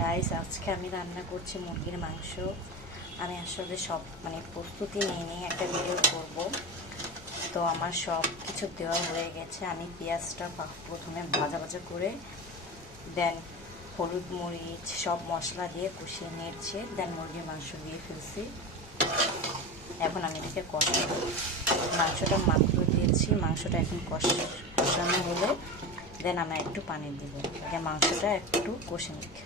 Guys আজকে আমি রান্না করছি মুরগির মাংস। আমি আসলে সব মানে প্রস্তুতি নিয়ে নিয়ে একটা ভিডিও করব। তো আমার সব কিছু দেওয়া হয়ে গেছে। আমি পেঁয়াজটা প্রথমে ভাজা ভাজা করে দেন হলুদ মরিচ, সব মশলা দিয়ে কষিয়ে নিয়েছে দেন মুরগির মাংস দিয়ে ফেলছি। এখন আমি এটাকে কষাবো। মাংসটা মাত্র দিয়েছি, মাংসটা এখন কষা, কষানো হলে। দেন আমি একটু পানি দিব। মাংসটা একটু কষে নিক।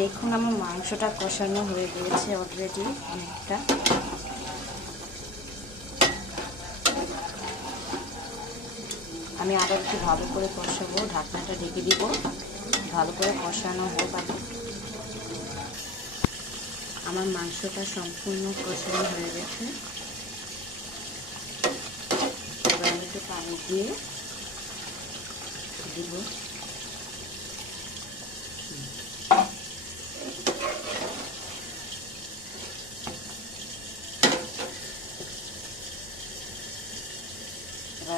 দেখুন আমার মাংসটা কষানো হয়ে গিয়েছে অলরেডি অনেকটা। আমি আরও একটু ভালো করে কষাবো, ঢাকনাটা ঢেকে দিব। ভালো করে কষানো হোক আমার মাংসটা সম্পূর্ণ কষানো হয়ে গেছে। এবার আমি একটু পানি দিয়ে দিব।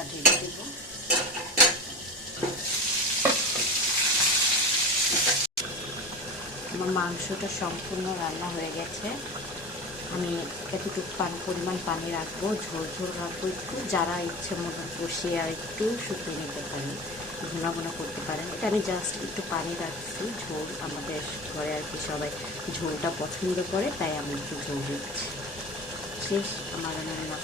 ঢেকে দিব। আমার মাংসটা সম্পূর্ণ রান্না হয়ে গেছে। আমি এতটুকু পানি পরিমাণ পানি রাখব, ঝোল ঝোল রাখব একটু, যারা ইচ্ছে মতো কষিয়ে আর একটু শুকিয়ে নিতে পারেন, ঘুনা করতে পারেন। এটা আমি জাস্ট একটু পানি রাখছি, ঝোল আমাদের ঘরে আর কি সবাই ঝোলটা পছন্দ করে, তাই আমি একটু ঝোল দিচ্ছি। শেষ, আমার রান্না।